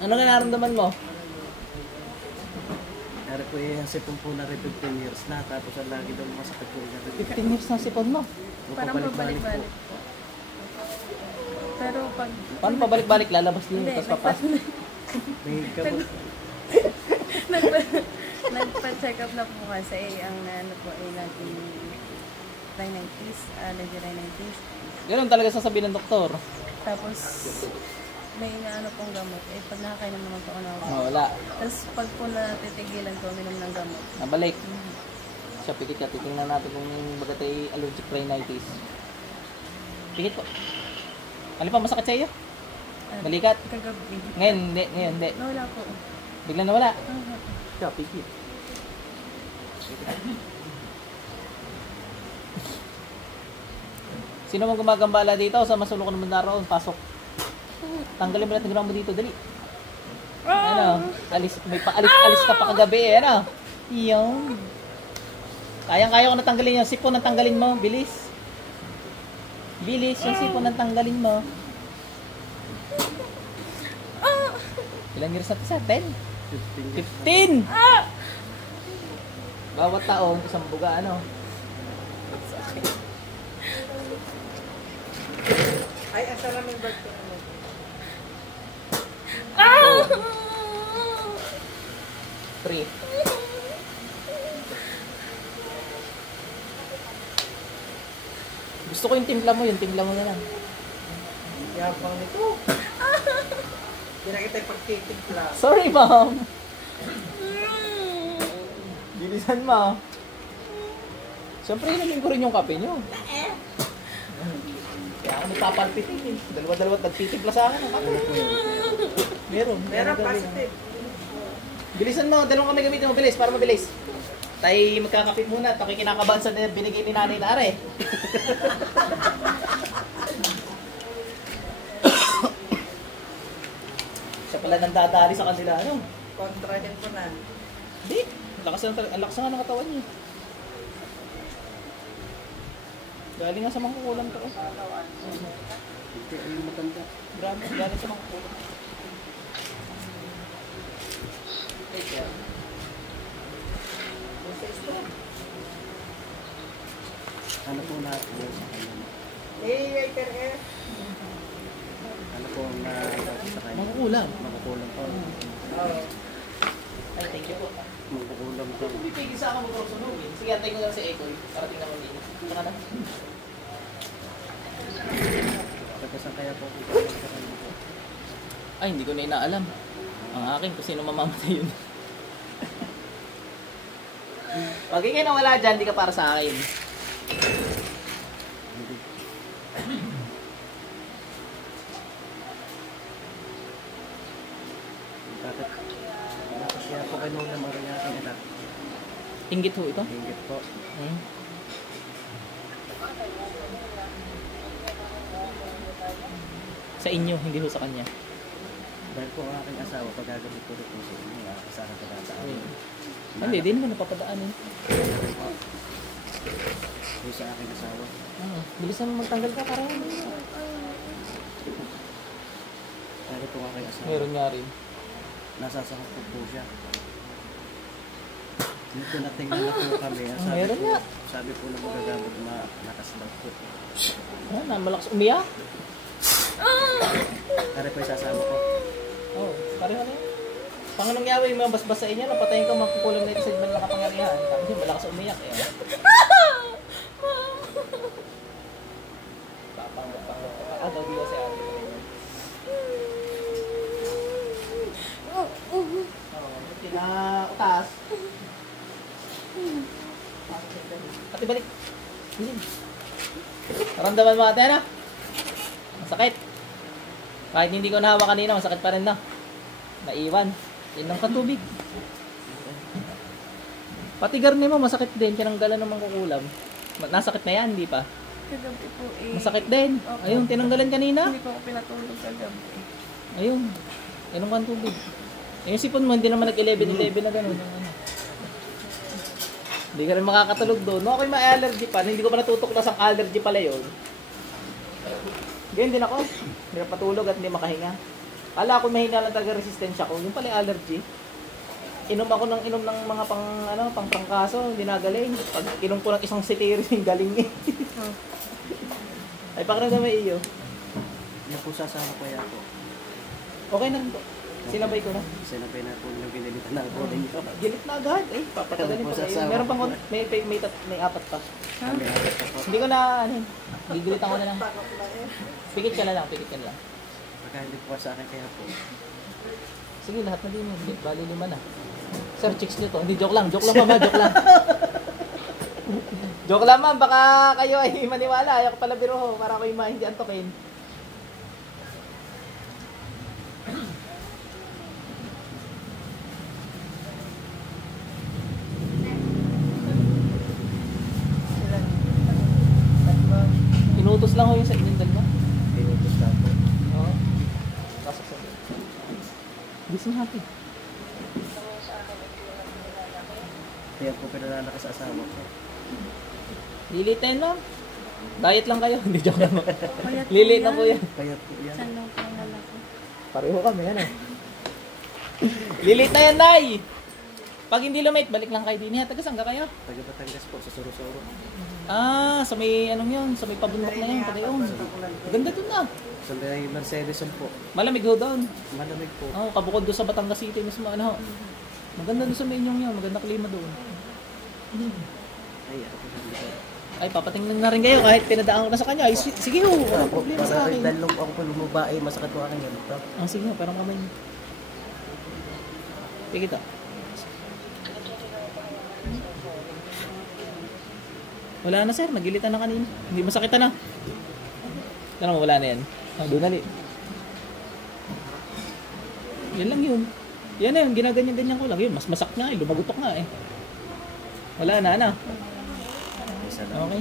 Ano nga nararamdaman mo? Kaya po yung sipon po na rin 15 years na, tapos ang lagi daw masakit po yung 15 years na sipon mo. Parang pabalik-balik po. Pero pag... Paano pabalik-balik? Lalabas din yung tapos papasok. Nagpa-check up na po kasi ang ano po ay naging rhinitis, allergy rhinitis. Ganun talaga sasabihin ng doktor. Tapos may ano pong gamot. Eh pag nakakainom naman po ako na Wala. Tapos pag po natitigilan ko, uminom ng gamot. Nabalik. Siya, pikit ka. Titingnan natin kung bagat ay allergic rhinitis. Pikit po. Ano pa masakit sa iyo? Balikat? Kagabi. Ngayon, hindi. Ngayon, hindi. Wala po. Bigla nawala. Siya, pikit. Sino mong gumagambala dito? Sa masulok ko naman naroon. Pasok. Tanggalin mo natin mo dito. Dali. Ano? Alis ka pa kagabi eh. Ano? Iyon. Kayang-kaya ko na tanggalin yung sipon na tanggalin mo. Bilis. Bilis. Yung sipon na tanggalin mo. Ilang years natin sa 10? 15! Bawat taon, isang buga, ano? Ay, asa lang yung birthday mo? 3. Gusto ko yung timpla mo na lang. Yabang nito. Hindi na kita yung pagtitimpla. Sorry, ma'am. Bilisan mo. Siyempre, inamin ko rin yung kape nyo. Kaya ako nagpapalpitin eh. Dalawa-dalawa't nagtitimpla sa akin. Meron Positive. Bilisan mo, dalawang kami gamitin mo, bilis, para mabilis. Tayo magkakapit muna, tayo kinakabahan sa binigay ni Nanay Tare. Siya pala nang dadali sa kanila, ano? Kontrahin ko na. Hindi, ang lakas nga ng katawan niya. Galing nga sa mangkukulam to. Ito ay matanda. Grabe, galing sa mangkukulam. Take care. Ano po natin yun sa kanya? Waiter eh. Ano po ang sa kanya? Mangkukulam. Makukulam po. Oo. Ay, thank you po. Makukulam po. Kung pipigil sa akin mag-sunugin, sige, antay ko lang si Ekoy para tingnan mo nila. Saka na. Pagkasan kaya po kung sa kanya po? Ay, hindi ko na inaalam. Ang akin, kung sino mamamatay yun. Pag ikay nawala dyan, di ka para sa akin. Bakit kaya po kayo nung naman rin aking anak? Inggit ho ito? Ingit po. Sa inyo, hindi ho sa kanya. Dahil po ang aking asawa, pag gagamit ko rin po sa inyo, kasama ka nataan. Hindi, di naman napapadaanin. Yung sa aking asawa. Bilisan mo magtanggal ka para Dahil po ang aking asawa. meron nga rin. Nasasakot po siya. Dito natingnan na po kami. Meron nga. Sabi po na magagamit nakaslaw po. Malakas umiyak. Kaya po isasama ko. Oo, pareho na yun. Panganong yawa yung mga basbas sa inyo, napatayin ka magkukulang na ito sa ibang nakapangyarihan. Tapos yun, malakas umiyak eh. Daw dito si ate. Kinautas. Ate, balik. Naramdaman mo ate, ano? Masakit. Kahit hindi ko nahawa kanina, masakit pa rin na. Naiwan. Inom ka tubig. Pati garni mo, masakit din. Tinanggalan ng mangkukulam. Nasakit na yan, di pa? Kagabi po eh. Masakit din. Opo. Ayun, tinanggalan kanina. Hindi po ako pinatulog kagabi. Ayun. Inom ka ng tubig. Yung sipon mo, hindi naman nag-11-11 na gano'n. Hindi ka rin makakatulog doon. No, ako'y may allergy pa. Hindi ko pa natutuklas ang allergy pala yun. Ganyan din ako. Hindi na patulog at hindi makahinga. Kala ko mahina lang talaga resistensya ko. Yung pala yung allergy. Inom ako ng mga pang prangkaso, hindi nagaling. Pag inom ko ng isang sitiri, galing eh. Ay, pakiramdam may iyo. Yan po sasama ko yan po. Okay na rin po. Sinabay ko na. Sinabay na po yung pinilitan na ako rin. Gilit na agad. Eh, papatagalin pa kayo. Meron pang may apat pa. Kami agad pa po. Hindi ko na, gigilitan ko na lang. Pikit ka na lang, pikit ka na lang. Pagka hindi po sa akin kaya po. Sige, lahat na din yun. Bali 5 na. Sir, chicks nyo to. Hindi, joke lang mama, joke lang. Joke lang ma'am, baka kayo ay maniwala. Ayaw ko pala biro para ako yung hindi antokin. Inutos lang ko yung sa inyong dalawa. Pinutos na po. Oo. Pasok sa gising happy. Kaya po pinalala ka sa asawa ko. Lilitin lang. Diet lang kayo. Hindi, joke lang. Payat po Lilit na po yan. Kaya po yan. Saan lang po ang lalaki? Pareho kami, ano? Lilit na yan, Nay! Pag hindi lumait, balik lang kayo din. Taga saan ka kayo? Taga Batangas po, sa Suro-Suro. Ah, sa may anong yun? Sa may pabundok na yun, taga yun. Ganda dun na. Sa may Mercedes po. Malamig ho doon. Malamig po. Oh, kabukod doon sa Batangas City mismo, ano? Maganda doon sa may inyong yun. Maganda klima doon. Ay, ako po hindi. Ay, papatingnan na rin kayo kahit pinadaan ko na sa kanya. Ay, sige ho, walang problema sa akin. Dahil lang ako po lumabae, masakit po akin yan. Ah, sige ho, parang kamay niyo. Sige ito. Wala na sir, nagilitan na kanina. Hindi masakit na. Ano mo, wala na yan. Ah, doon na li. Yan lang yun. Yan na yun, ginaganyan-ganyan ko lang. Yun, mas masak na eh, lumagutok na eh. Wala na, ano? Isa lang. Okay.